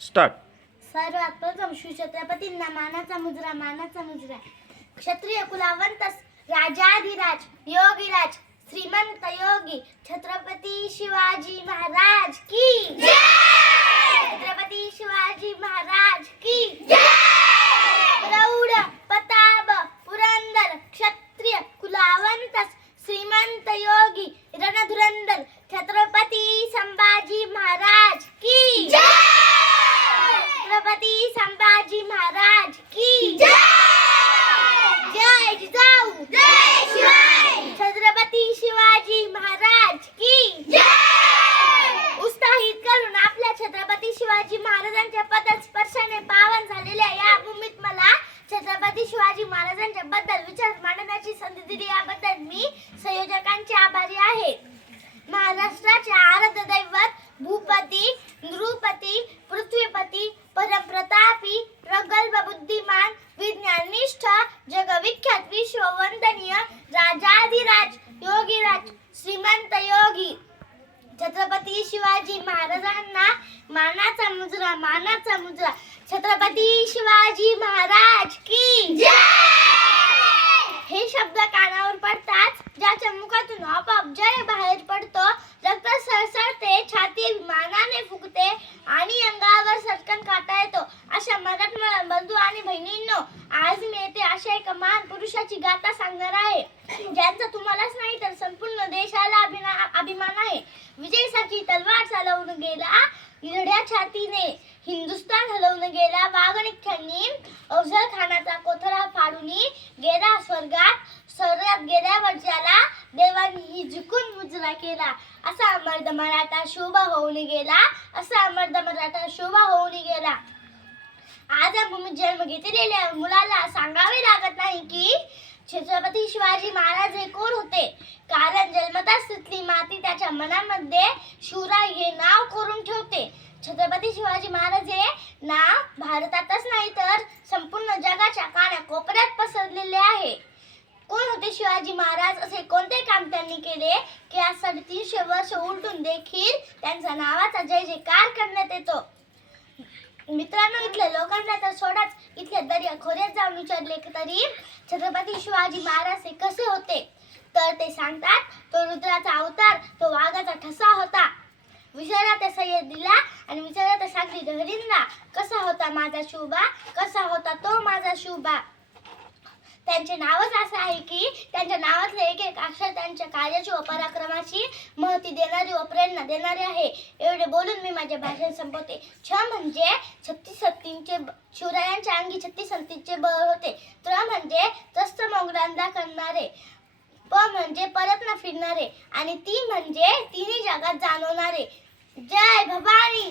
Start. सर्वात प्रथम श्री छत्रपतींना मानाचा मुजरा मानाचा मुजरा. क्षत्रिय कुलावंत राजाधिराज योगीराज श्रीमंत योगी छत्रपती शिवाजी महाराज की छत्रपती शिवाजी महाराज की प्रौढ प्रताप पुरंदर क्षत्रिय कुलावंत श्रीमंत योगी रणधुरंदर छत्रपती संभाजी महाराज की छत्रपती संभाजी महाराज की जय! जिजाऊ! जय शिवाय! छत्रपती शिवाजी महाराज की उत्साहित करून आपल्या छत्रपती शिवाजी महाराजांच्या पदस्पर्शाने पावन झालेल्या या भूमीत मला छत्रपती शिवाजी महाराजांच्या बद्दल विचार मांडण्याची संधी दिली. याबद्दल मी संयोजकांचे आभारी आहे. छत्रपती शिवाजी महाराजांना मानाचा मुजरा मानाचा मुजरा. छत्रपती शिवाजी महाराज की हे शब्द कानावर पडताच ज्याच्या मुखातून आपाप जय बाहेर पडतो. रक्त सळसळते छाती मानाने फुगते आणि अंगावर सटकन काटा येतो. अशा मराठमोळा बंधू आणि बहिणींनो आज मी येथे अशा एका महान पुरुषाची गाथा सांगणार आहे. ज्यांचा तुम्हालाच नाही तर संपूर्ण देशाला अभिना अभिमान आहे. विजयसाठी तलवार चालवून गेला. निरड्या छातीने हिंदुस्तान हलवून गेला. वाघनिख्यांनी अफजल खानाचा कोथरा फाडून गेला. स्वर्गात स्वर्गात गेल्यावर ज्याला ही झुकून मुजरा केला. असा अमर्द मराठा शोभा होऊन गेला. असा अमर्द मराठा शोभा होऊन गेला. आज भूमी जन्म घेतलेल्या मुलाला सांगावे लागत नाही की छत्रपती शिवाजी महाराज हे कोण होते? कारण जन्मताच तिथली माती त्याच्या मनामध्ये शिवराय हे नाव करून ठेवते. छत्रपती शिवाजी महाराज हे नाव भारतातच नाही तर संपूर्ण जगाच्या कानाकोपऱ्यात पसरलेले आहे. कोण होते शिवाजी महाराज? असे कोणते काम त्यांनी केले? की आज साडेतीनशे वर्ष उलटून देखील त्यांचा नावाचा जय जयकार करण्यात येतो. मित्रांनो इथल्या लोकांना तर सोडाच. इथल्या दर्या खोऱ्यात जाऊन विचारले तरी छत्रपती शिवाजी महाराज हे कसे होते? तर ते सांगतात तो रुद्राचा अवतार तो वाघाचा ठसा होता. विचारा त्या दिला आणि विचारा त्या सांगली लहरींना कसा होता माझा शुभा? कसा होता तो माझा शुभा? त्यांचे नावच असं आहे की त्यांच्या नावातले एक एक अक्षर त्यांच्या कार्याची व पराक्रमाची महती देणारी व प्रेरणा देणारी आहे. एवढे बोलून मी माझे भाषण संपवते. छ म्हणजे छत्तीस सत्तींचे शिवरायांच्या अंगी छत्तीस सत्तींचे बळ होते. त्र म्हणजे त्रस्त मोगरांदा करणारे. प म्हणजे परत न फिरणारे आणि ती म्हणजे तिन्ही जगात जाणवणारे. जय भवानी!